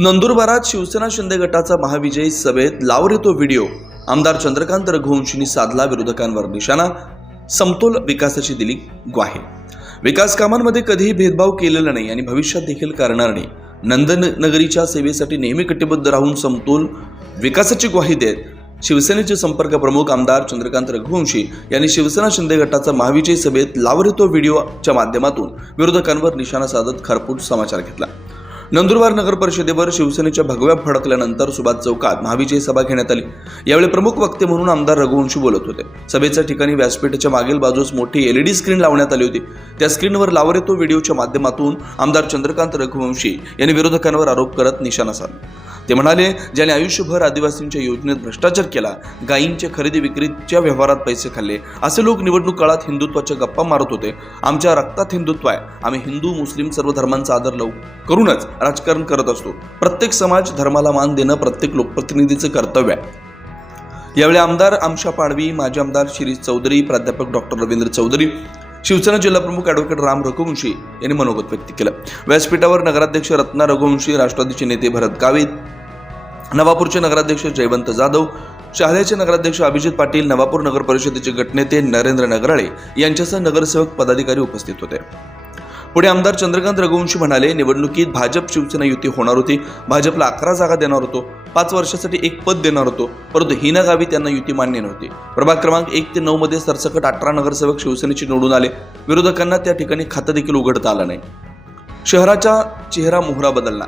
नंदुरबारात शिवसेना शिंदे गटाचा महाविजयी सभेत लावर येतो व्हिडिओ. आमदार चंद्रकांत रघुवंशींनी साधला विरोधकांवर निशाणा. समतोल विकासाची दिली ग्वाही. विकास कामांमध्ये कधीही भेदभाव केलेला नाही आणि भविष्यात देखील करणार नाही. नंदनगरीच्या सेवेसाठी नेहमी कटिबद्ध राहून समतोल विकासाची ग्वाही देत शिवसेनेचे संपर्क प्रमुख आमदार चंद्रकांत रघुवंशी यांनी शिवसेना शिंदे गटाचा महाविजयी सभेत लावर येतो व्हिडिओच्या माध्यमातून विरोधकांवर निशाणा साधत खरपूस समाचार घेतला. नंदुरबार नगर परिषदेवर शिवसेनेच्या भगव्या फडकल्यानंतर सुभाष चौकात महाविजयी सभा घेण्यात आली. यावेळी प्रमुख वक्ते म्हणून आमदार रघुवंशी बोलत होते. सभेच्या ठिकाणी व्यासपीठाच्या मागील बाजूस मोठी LED स्क्रीन लावण्यात आली होती. त्या स्क्रीनवर लावर येतो व्हिडिओच्या माध्यमातून आमदार चंद्रकांत रघुवंशी यांनी विरोधकांवर आरोप करत निशाणा साधला. ते म्हणाले, ज्याने आयुष्यभर आदिवासींच्या योजनेत भ्रष्टाचार केला, गायींच्या खरेदी विक्रीच्या व्यवहारात पैसे खाल्ले, असे लोक निवडणूक काळात हिंदुत्वाच्या गप्पा मारत होते. आमच्या रक्तात हिंदुत्व आहे. आम्ही हिंदू मुस्लिम सर्व धर्मांचा आदर करूनच राजकारण करत असतो. प्रत्येक समाज धर्माला मान देणं प्रत्येक लोकप्रतिनिधीचं कर्तव्य आहे. यावेळी आमदार आमशा पाडवी, माजी आमदार शिरीष चौधरी, प्राध्यापक डॉक्टर रवींद्र चौधरी, शिवसेना जिल्हा प्रमुख ॲडव्होकेट राम रघुवंशी यांनी मनोगत व्यक्त केलं. व्यासपीठावर नगराध्यक्ष रत्ना रघुवंशी, राष्ट्रवादीचे नेते भरत गावित, नवापूरचे नगराध्यक्ष जयवंत जाधव, शहाद्याचे नगराध्यक्ष अभिजित पाटील, नवापूर नगर परिषदेचे गटनेते नरेंद्र नगराळे यांच्यासह नगरसेवक पदाधिकारी उपस्थित होते. पुढे आमदार चंद्रकांत रघुवंशी म्हणाले, निवडणुकीत भाजप शिवसेना युती होणार होती. भाजपला 11 जागा देणार होतो. 5 वर्षासाठी 1 पद देणार होतो. परंतु हिना गावी त्यांना युती मान्य नव्हती. प्रभाग क्रमांक 1 ते 9 मध्ये सरसकट 18 नगरसेवक शिवसेनेचे निवडून आले. विरोधकांना त्या ठिकाणी खातं देखील उघडता आलं नाही. शहराचा चेहरा मोहरा बदलला.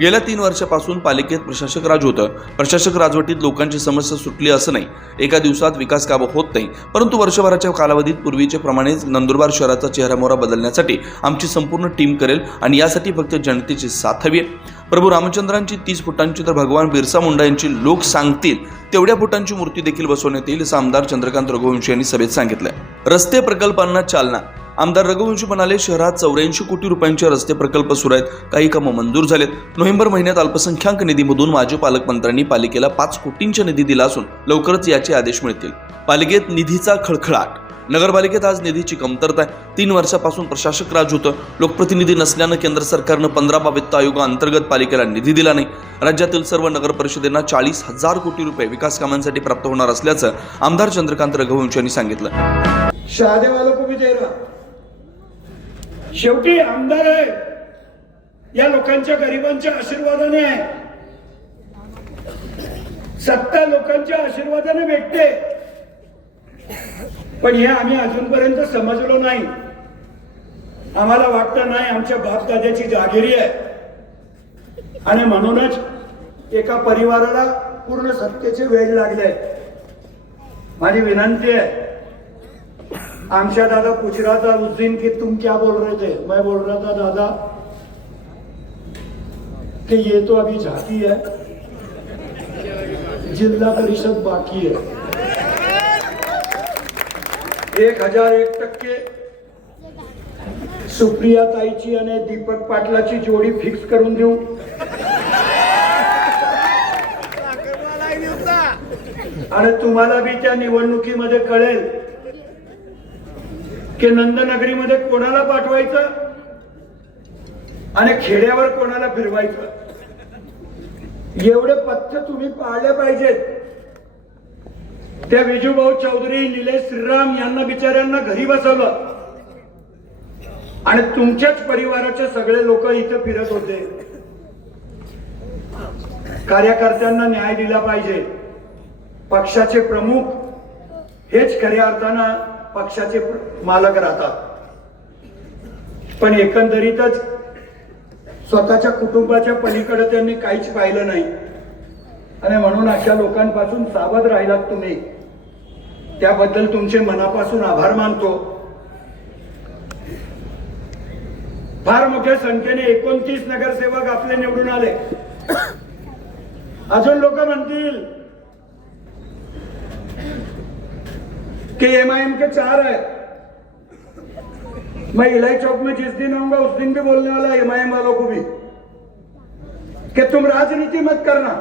गेल्या 3 वर्षापासून पालिकेत प्रशासक राज होतं. प्रशासक राजवटीत लोकांची समस्या सुटली असं नाही. एका दिवसात विकास कामं होत नाही. परंतु वर्षभराच्या कालावधीत पूर्वीच्या प्रमाणेच नंदुरबार शहराचा चेहरामोहरा बदलण्यासाठी आमची संपूर्ण टीम करेल आणि यासाठी फक्त जनतेची साथ हवी आहे. प्रभू रामचंद्रांची 30 फुटांची तर भगवान बिरसा मुंडा यांची लोक सांगतील तेवढ्या फुटांची मूर्ती देखील बसवण्यात येईल, असं आमदार चंद्रकांत रघुवंशी यांनी सभेत सांगितलं. रस्ते प्रकल्पांना चालना. आमदार रघुवंशी म्हणाले, शहरात 84 कोटी रुपयांचे रस्ते प्रकल्प सुरू आहेत. काही कामं मंजूर झालेत. नोव्हेंबर महिन्यात अल्पसंख्याक निधीमधून माजी पालकमंत्र्यांनी पालिकेला 5 कोटींचा निधी दिला असून लवकरच याचे आदेश मिळतील. पालिकेत निधीचा खळखळाट. नगरपालिकेत आज निधीची कमतरता आहे. 3 वर्षापासून प्रशासक राज होतं. लोकप्रतिनिधी नसल्यानं केंद्र सरकारनं 15 वित्त आयोगाअंतर्गत पालिकेला निधी दिला नाही. राज्यातील सर्व नगर परिषदेना 40,000 कोटी रुपये विकास कामांसाठी प्राप्त होणार असल्याचं आमदार चंद्रकांत रघुवंशी यांनी सांगितलं. शेवटी आमदार आहे या लोकांच्या गरिबांच्या आशीर्वादाने आहे. सत्ता लोकांच्या आशीर्वादाने भेटते. पण हे आम्ही अजूनपर्यंत समजलो नाही. आम्हाला वाटतं नाही आमच्या बापदाद्याची जागिरी आहे आणि म्हणूनच एका परिवाराला पूर्ण सत्तेचे वेळ लागले. माझी विनंती आहे, आमशा दादा पूछ रहा था उस दिन कि तुम क्या बोल रहे थे. मैं बोल रहा था दादा कि ये तो अभी झांकी है, जिला परिषद बाकी है. 1001% सुप्रिया ताईची आणि दीपक पाटलाची जोडी फिक्स करून देऊ. आणि तुम्हाला बी त्या निवडणुकीमध्ये कळेल की नंदनगरीमध्ये कोणाला पाठवायचं आणि खेड्यावर कोणाला फिरवायचं. एवढे पथ्य तुम्ही पाळले पाहिजेत. त्या विजूभाऊ चौधरी, निलेश श्रीराम यांना बिचाऱ्यांना घरी बसवलं आणि तुमच्याच परिवाराचे सगळे लोक इथे फिरत होते. कार्यकर्त्यांना न्याय दिला पाहिजे. पक्षाचे प्रमुख हेच खऱ्या अर्थानं पक्षाचे मालक राहतात. पण एकंदरीतच स्वतःच्या कुटुंबाच्या पलीकडे त्यांनी काहीच पाहिलं नाही आणि म्हणून अशा लोकांपासून सावध राहिलात तुम्ही. त्याबद्दल तुमचे मनापासून आभार मानतो. फार मोठ्या संख्येने 29 नगरसेवक आपले निवडून आले. अजून लोक म्हणतील कि MIM के 4 है. मैं इलाई चौक में जिस दिन आऊंगा उस दिन भी बोलने वाला MIM वालों को भी कि तुम राजनीति मत करना.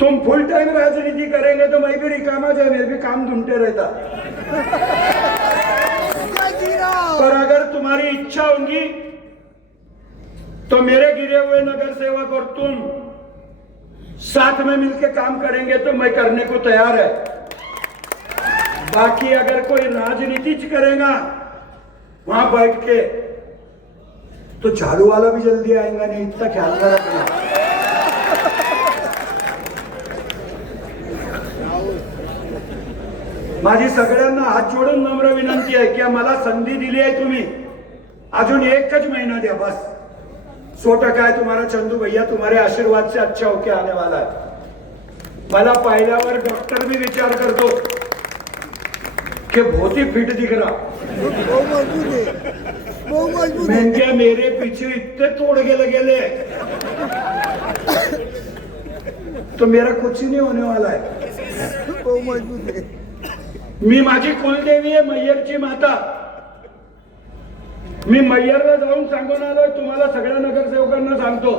तुम फुल टाइम राजनीति करेंगे तो मैं भी रिकामा जाए, मैं भी काम ढूंढते रहता. पर अगर तुम्हारी इच्छा होगी तो मेरे गिरे हुए नगर सेवक और तुम साथ में मिलकर काम करेंगे तो मैं करने को तैयार है। बाकी अगर कोई राजनीति करेगा वहां बैठ के तो झाड़ू वाला भी जल्दी आएगा नहीं, इतना ख्याल रखना। माझी सगळ्यांना हात जोडून नम्र विनंती आहे की मला संधी दिली आहे तुम्ही, अजून एकच महिना द्या बस। 100% है तुम्हारा चंदू भैया तुम्हारे आशीर्वाद से अच्छा होके आने वाला है। मला पाहिल्यावर डॉक्टर भी विचार करतो कि बहुत ही फिट दिख रहा। मैं क्या मेरे पीछे इतने तोड़ के लगे तो मेरा कुछ ही नहीं होने वाला है। मी माझी कुलदेवी आहे मैयरची माता। मी मैयरला जाऊन सांगून आलोय, तुम्हाला सगळ्या नगरसेवकांना सांगतो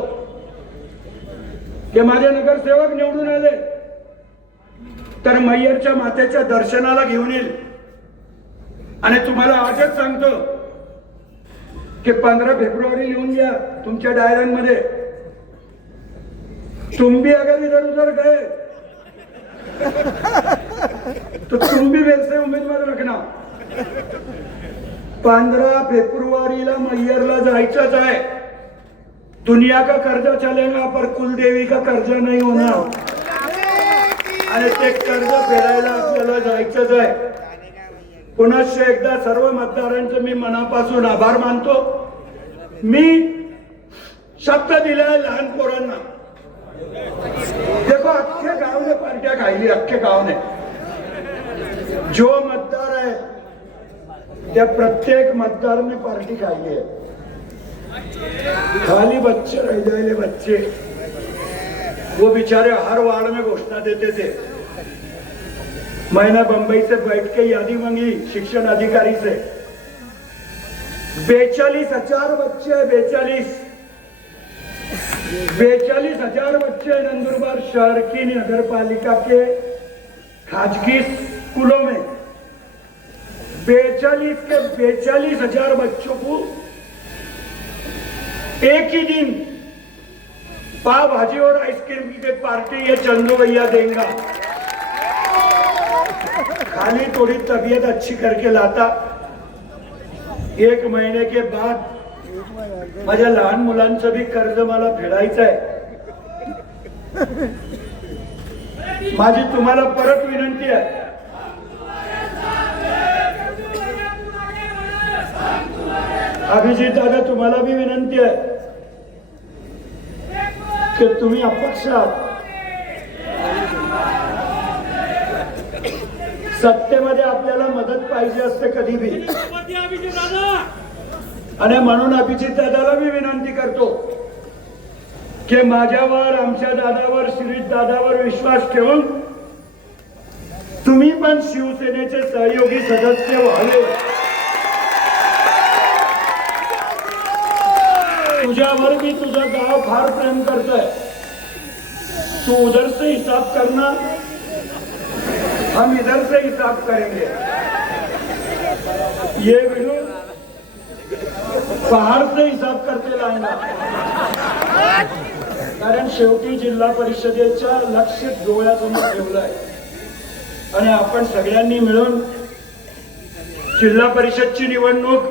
की माझे नगरसेवक निवडून आले तर मैयरच्या मातेच्या दर्शनाला घेऊन येईल। आणि तुम्हाला आजच सांगतो की 15 फेब्रुवारी लिहून घ्या तुमच्या डायऱ्यांमध्ये। तुम भी अगर इधर उधर गए तो तुम भी मेरे से उम्मीदवार रखना। 15 फेब्रुवारीला मैयरला जायचंच आहे। दुनिया का कर्जा चलेगा पर कुलदेवी का कर्जा नहीं होना। आणि ते कर्ज फेडायला आपल्याला जायचंच आहे। पुन्हा एकदा सर्व मतदारांचे मी मनापासून आभार मानतो। मी शब्द दिलाय लहान पोरांना। देखो अख्खे गाव ने पार्ट्या खायली, अख्खे गाव ने जो मतदार है त्या प्रत्येक मतदार ने पार्टी खाई है। खाली बच्चे रह जाए, बच्चे वो बेचारे हर वार्ड में घोषणा देते थे। मैंने बंबई से बैठ के यादी मांगी शिक्षण अधिकारी से। 42,000 बच्चे, 42,000 बच्चे नंदुरबार शहर की नगर पालिका के खाजगी स्कूलों में 42,000 बच्चों को एक ही दिन पाव भाजी और आइसक्रीम की पार्टी ये चंदू भैया देंगे। खाली थोड़ी तबीयत अच्छी करके लाता। 1 महीने के बाद माझ्या लहान मुलांचं भी कर्ज मला फेडायचं आहे। माझी तुम्हाला परत विनंती आहे, अभिजित दादा तुम्हाला भी विनंती आहे की तुम्ही अपक्ष आहात। सत्तेमध्ये आपल्याला मदत पाहिजे असते कधी भी, आणि म्हणून अभिजित दादाला मी विनंती करतो की माझ्यावर, आमच्या दादावर, श्रीत दादावर विश्वास ठेवून तुम्ही पण शिवसेनेचे सहयोगी सदस्य व्हावे। तुझ्यावर भी तुझं गाव फार प्रेम करतोय। तू उधर से हिसाब करना, हम इधर से हिसाब करेंगे। ये वीडियो बाहर से हिसाब करते लाएंगा, कारण शेवटी जिल्हा परिषदेच्या लक्ष डोळ्यासमोर ठेवलंय आणि आपण सगळ्यांनी मिळून जिल्हा परिषदची निवडणूक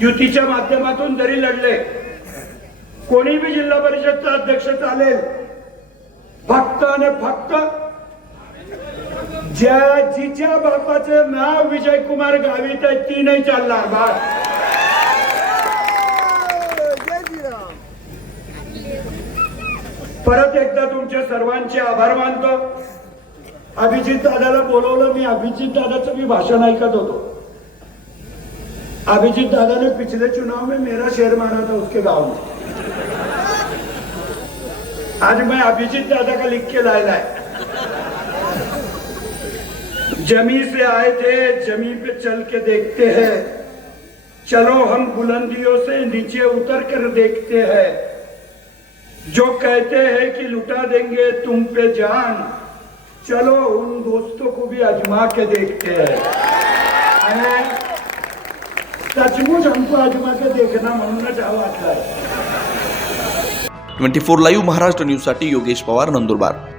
युतीच्या माध्यमातून जरी लढले, कोणी भी जिल्हा परिषदचा अध्यक्ष चालेल, फक्त आणि फक्त जिच्या बापाचे नाव विजय कुमार गावित आहे ती नाही चालणार बा। परत एकदा तुमच्या सर्वांचे आभार मानतो। अभिजित दादाला बोलवलं, मी अभिजित दादाचं भी भाषण ऐकत होतो। अभिजित दादा ने पिछले चुनाव में मेरा शेर मारा था उसके गांव में। आज मैं अभिजित दादा का लिख के लाया है। जमी से आए थे, जमी पे चल के देखते हैं, चलो हम बुलंदियों से नीचे उतर कर देखते हैं, जो कहते हैं कि लुटा देंगे तुम पे जान, चलो उन दोस्तों को भी आजमा के देखते हैं। सचमुच हमको आजमा के देखना म्हणूनच हा वाटलाय। 24 लाईव्ह महाराष्ट्र न्यूजसाठी योगेश पवार, नंदुरबार.